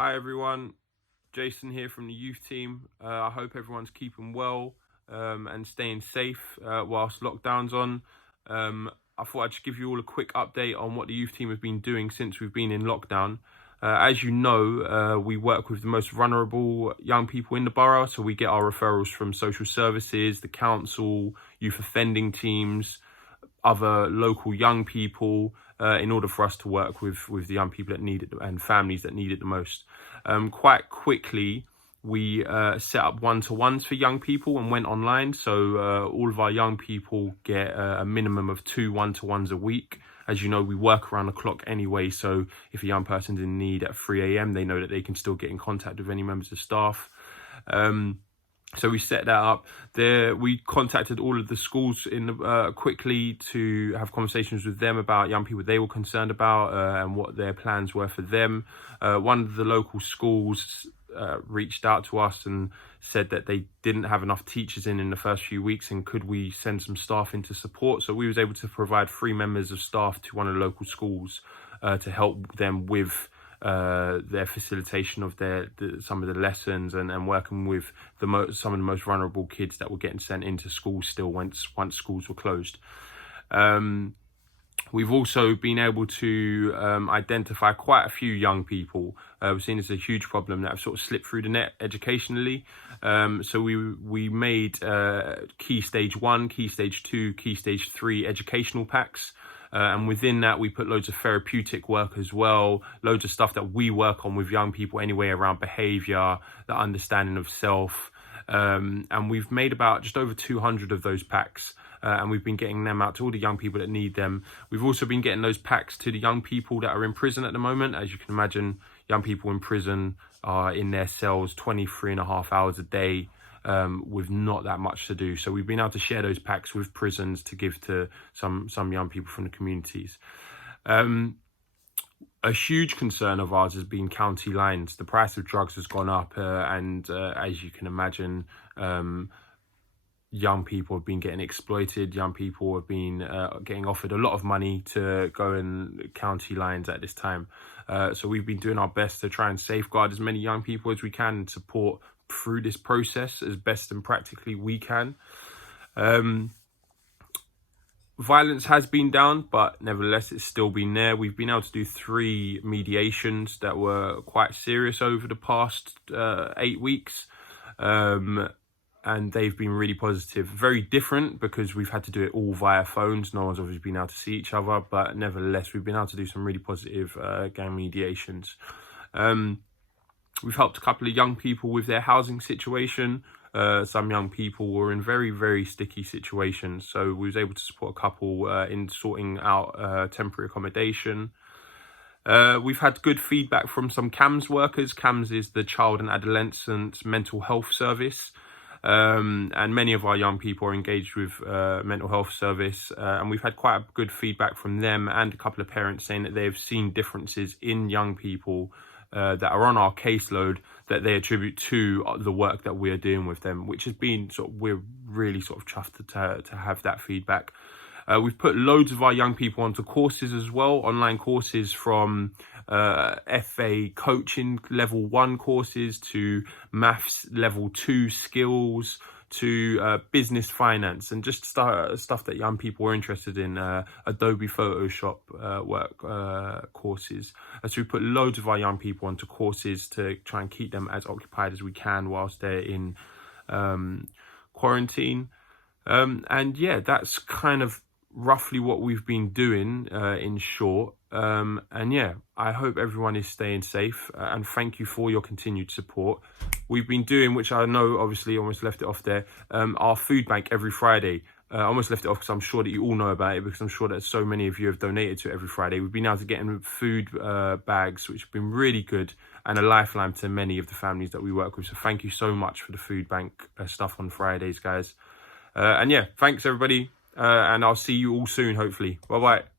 Hi everyone, Jason here from the youth team. I hope everyone's keeping well and staying safe whilst lockdown's on. I thought I'd just give you all a quick update on what the youth team has been doing since we've been in lockdown. As you know, we work with the most vulnerable young people in the borough, so we get our referrals from social services, the council, youth offending teams, other local young people, in order for us to work with the young people that need it and families that need it the most. Quite quickly, we set up one-to-ones for young people and went online. So all of our young people get a minimum of 2 one-to-ones a week. As you know, we work around the clock anyway. So if a young person's in need at 3 a.m., they know that they can still get in contact with any members of staff. So we set that up there. We contacted all of the schools quickly to have conversations with them about young people they were concerned about and what their plans were for them. One of the local schools reached out to us and said that they didn't have enough teachers in the first few weeks, and could we send some staff in to support. So we was able to provide 3 members of staff to one of the local schools to help them with their facilitation of some of the lessons and working with some of the most vulnerable kids that were getting sent into school still once schools were closed. We've also been able to identify quite a few young people. We've seen it's a huge problem that have sort of slipped through the net educationally. So we made Key Stage 1, Key Stage 2, Key Stage 3 educational packs. And within that, we put loads of therapeutic work as well, loads of stuff that we work on with young people anyway around behaviour, the understanding of self. And we've made about just over 200 of those packs. And we've been getting them out to all the young people that need them. We've also been getting those packs to the young people that are in prison at the moment. As you can imagine, young people in prison are in their cells 23.5 hours a day, with not that much to do. So we've been able to share those packs with prisons to give to some young people from the communities. A huge concern of ours has been county lines. The price of drugs has gone up, and as you can imagine, young people have been getting exploited. Young people have been getting offered a lot of money to go in county lines at this time. So we've been doing our best to try and safeguard as many young people as we can and support through this process as best and practically we can. Violence has been down, but nevertheless it's still been there. We've been able to do 3 mediations that were quite serious over the past 8 weeks. And they've been really positive. Very different because we've had to do it all via phones. No one's obviously been able to see each other, but nevertheless, we've been able to do some really positive gang mediations. We've helped a couple of young people with their housing situation. Some young people were in very, very sticky situations. So we was able to support a couple in sorting out temporary accommodation. We've had good feedback from some CAMS workers. CAMS is the Child and Adolescent Mental Health Service. And many of our young people are engaged with mental health service, and we've had quite good feedback from them and a couple of parents saying that they've seen differences in young people that are on our caseload that they attribute to the work that we're doing with them, which has been we're really chuffed to have that feedback. We've put loads of our young people onto courses as well, online courses from FA coaching level 1 courses to maths level 2 skills to business finance and just stuff that young people were interested in, Adobe Photoshop work courses. So we put loads of our young people onto courses to try and keep them as occupied as we can whilst they're in quarantine. And yeah, that's kind of roughly what we've been doing in short. And yeah, I hope everyone is staying safe, and thank you for your continued support. We've been doing, which I know obviously almost left it off there, our food bank every Friday. I almost left it off because I'm sure that you all know about it, because I'm sure that so many of you have donated to it every Friday. We've been able to get in food bags, which have been really good and a lifeline to many of the families that we work with. So thank you so much for the food bank stuff on Fridays, guys. And yeah, thanks everybody. And I'll see you all soon, hopefully. Bye-bye.